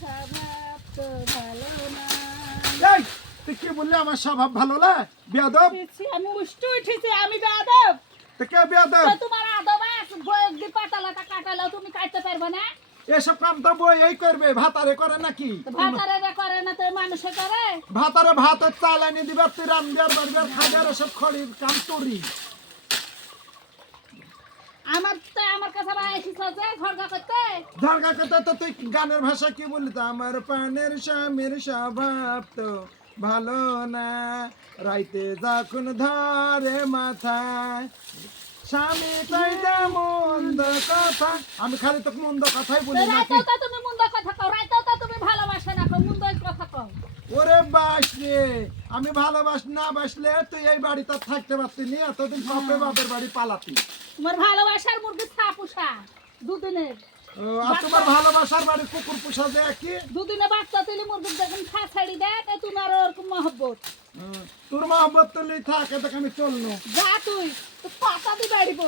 স্বভাব তো ভালো না। এই তুই কি বললি আমার স্বভাব ভালো না বেয়াদব? আমি উষ্ঠ উঠেছি, আমি বেয়াদব। তো কে বেয়াদব? তো তোমার আদব আছে, বয়স দিয়ে পাতালাটা কাটালো, তুমি কাটতে পারবে না? এসব কাম তো বই এই করবে, ভাতারে করে নাকি? ভাতারে করে না তো মানুষে করে? ভাতারে ভাতের চাল আনি দিবা, তুই রান্নার বাড়ির খাবার এসব খড়ির কাম করি। আমার কাছে ভাই এসেছে যে ঝগড়া করতে। ঝগড়া করতে তো তুই গানের ভাষা কি বললি? তো আমার পানের স্বামীর স্বভাব তো ভালো না, রাইতে যখন ধরে মাথায় স্বামী কইতে মন্দ কথা। আমি খালি তোকে মন্দ কথাই বলি নাকি? রাইতেও তো তুমি মন্দ কথা কও, রাইতেও তো তুমি ভালোবাসা না কও, মন্দ কথা কও। ওরে বাস রে, আমি ভালোবাস না বাসলে তুই এই বাড়িতে থাকতে পারতি নি, এতদিন বাপে বাপের বাড়ি পালাতি। তোমার ভালোবাসার মুরগি ছাপুষা দুদিনের। আর তোমার ভালোবাসার বাড়ি কুকুর পোষা যে কি? দুদিনে বাচ্চা তুলি মুরগি যখন খা ছাড়ি দেয় তাই তোমার ওরকম মহব্বত। তোর মহব্বত তো লিখা থাকে, আমি চলনো। যা তুই তো পাতা দি বাড়িব।